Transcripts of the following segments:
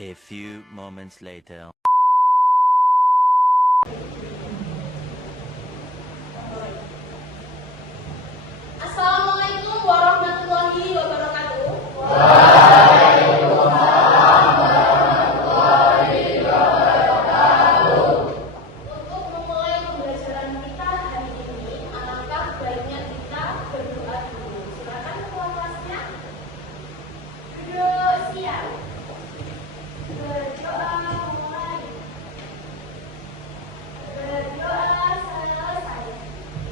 A few moments later. Assalamualaikum warahmatullahi wabarakatuh. Untuk memulai pembelajaran kita hari ini, alangkah baiknya kita berdoa dulu. Silakan ketua kelasnya. Duduk siap. Berdoa mulai. Berdoa selesai.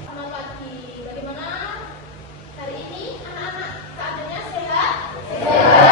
Selamat pagi. Bagaimana hari ini anak-anak? Keadaannya sehat? Sehat.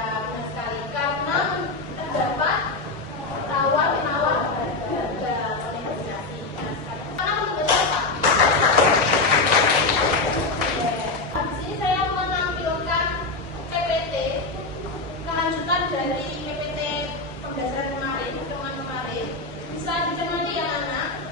Ya, benar sekali. Karena terdapat tawar menawar harga negosiasi. Benar sekali. Karena menurut apa? Di sini saya menampilkan PPT kelanjutan dari PPT pembelajaran kemarin, pertemuan kemarin. Bisa dicermati ya anak?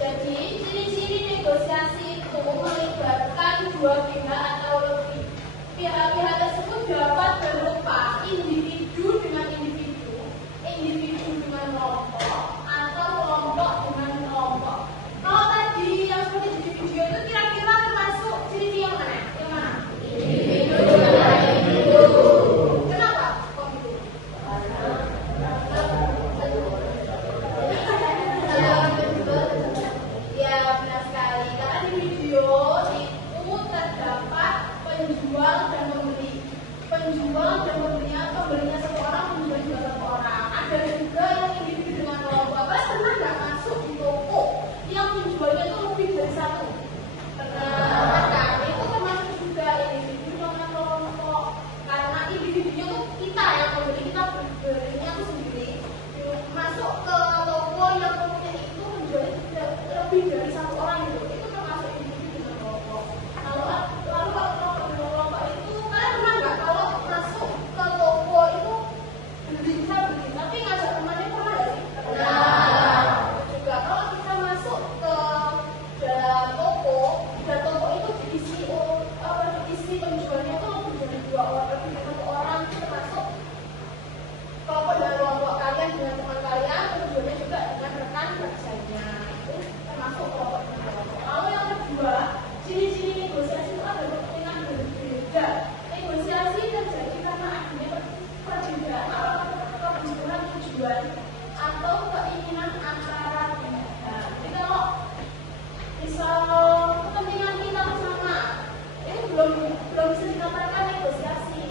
Jadi, ciri-ciri negosiasi itu melibatkan dua pihak atau lebih. Pihak-pihak tersebut dapat berupa individu dengan individu, individu dengan kelompok, atau kelompok dengan kelompok. Kalau tadi yang seperti di video itu kira-kira termasuk ciri-ciri yang mana? Yang mana? Individu dengan individu. Kenapa? Kok gitu? Ya, benar sekali. Karena di video itu terdapat penjual dan pembeli. Penjual dan pembelinya satu orang, penjual juga satu orang. Ada juga yang individu dengan kelompok. Kalian pernah nggak masuk di toko yang penjualnya itu lebih dari satu? Pernah kan? Itu termasuk juga individu dengan kelompok. Karena individunya tuh kita yang pembeli, kita belinya tuh sendiri. Masuk ke toko yang tokonya itu penjualnya lebih dari satu orang gitu. Itu termasuk individu dengan kelompok. Lalu kalau kelompok dengan kelompok itu kalian pernah nggak kalau masuk ke toko itu beli tapi ngajak temannya, pernah nggak sih? Pernah. Juga kalau kita masuk ke dalam toko dan toko itu diisi penjualnya itu lebih dari dua orang, lebih dari satu orang, itu termasuk kelompok dan kelompok kalian dengan teman kalian, penjualnya juga dengan rekan kerjanya, itu termasuk kelompok dan kelompok. Lalu yang kedua, ciri-ciri negosiasi itu ada kepentingan berbeda. Negosiasi terjadi karena adanya perbedaan tujuan atau keinginan antara pihak. Jadi kalau misal kepentingan kita bersama, itu belum bisa dikatakan negosiasi.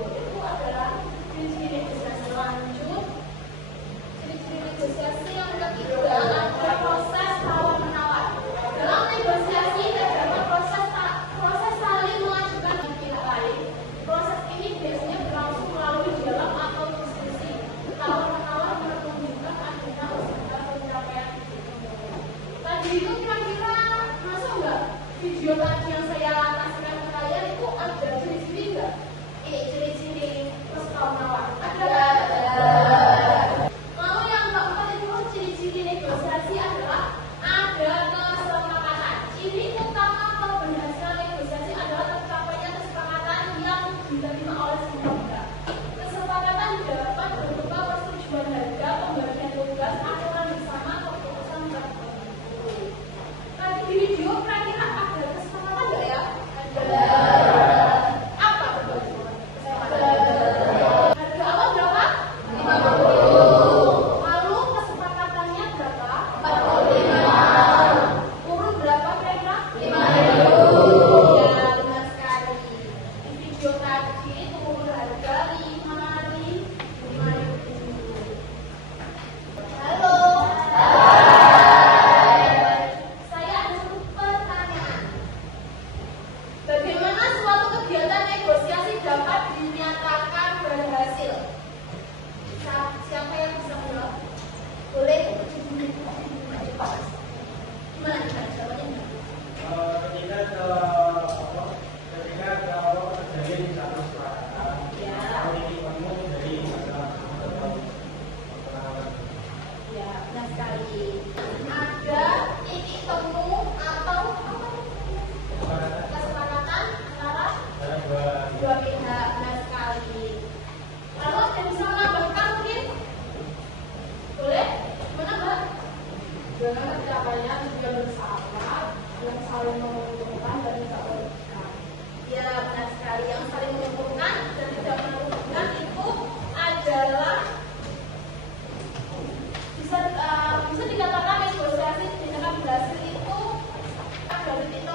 Itu adalah ciri-ciri negosiasi. Lanjut, ciri-ciri negosiasi yang ketiga ada proses tawar menawar. Dalam negosiasi terdapat proses saling mengajukan pihak lain. Proses ini biasanya berlangsung melalui dialog atau diskusi. Tawar menawar menunjukkan adanya usaha pencapaian tujuan. Tadi itu kira-kira masuk nggak video tadi yang saya kasihkan ke kalian itu ada ciri-ciri nggak? Ini ciri-ciri proses tawar menawar. Ada. Lalu yang keempat itu ciri-ciri negosiasi adalah ada kesepakatan. Ciri utama keberhasilan negosiasi adalah tercapainya kesepakatan yang diterima oleh semua pihak. Kesepakatan dapat berupa persetujuan harga, pembagian tugas, aturan bersama, keputusan tertentu. Tadi di video kira-kira ada kesepakatan nggak ya? Ada. Apa kesepakatan? Harga awal berapa? 50. Lalu kesepakatannya berapa? 45. Urut berapa kira-kira? 50. Ya, benar sekali. Di video tadi turun harga 5.000. Halo. Saya ada satu pertanyaan. Bagaimana suatu kegiatan negosiasi dapat dinyatakan berhasil? Siapa yang bisa menjawab? Boleh? Gimana jawabannya? Ketika terjadi satu kesepakatan, ini kamu dari Ya, benar sekali. Ada titik temu atau kesepakatan antara dua pihak, benar sekali. Lalu ada yang bisa menambahkan mungkin? Boleh? Gimana Mbak? Dengan tercapainya tujuan bersama yang saling menguntungkan dan tidak merugikan. Ya, benar sekali. Yang saling menguntungkan dan tidak merugikan itu adalah bisa dikatakan negosiasi dengan berhasil itu ada titik